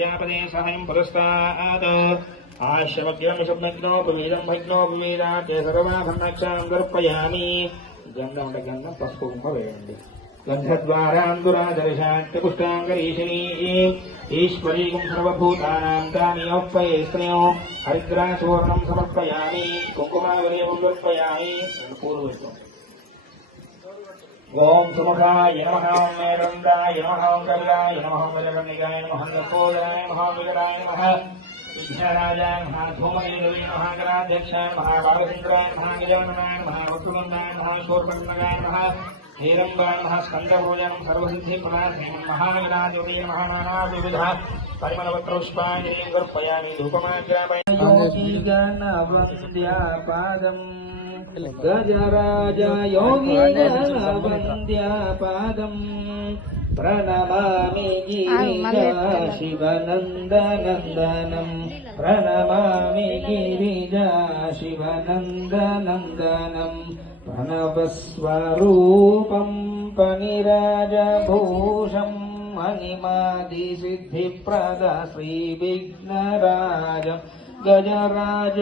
सहायं पुरस्तात् आश्रमग्रं शुभ्नग्नोपवीदं सर्वाभन्नक्षां दर्पयामि गन्धं पस्पु वेयंడి गन्धद्वारान्दुरादर्शात्यपुष्टाङ्गरीशिनी ईश्वरीगुं सर्वभूतानां तानियोपयेस्त्रयो हरिद्रासुवर्णं समर्पयामि कुङ्कुमावलीं दर्पयामि पूर्वस्व ओम सुमुखाय नमः ओम मेरुन्दाय नमः ओम कविराय नमः ओम गजकर्णिकाय नमः नपोदराय नमः विकटाय नमः विघ्नराजाय नमः धूमकेतवे नमः गणाध्यक्षाय नमः बालचन्द्राय नमः गजाननाय नमः वसुनन्दाय नमः शूर्पणखाय नमः हेरम्बाय नमः स्कन्दपूजनं सर्वसिद्धिप्रदाय महाविनायकाय नमः नानाविध परिमलपत्रपुष्पाञ्जलिं समर्पयामि धूपमाग्रापयामि गणवन्द्यापादम् गजराज योगी गणवन्द्यापादम् प्रणमामि गिरिजा शिवनन्दनन्दनम् प्रणमामि गिरिजा शिवनन्दनन्दनम् प्रणवस्वरूपम् पनिराजभूषम् मणिमादिसिद्धिप्रद श्रीविघ्नराज गजराज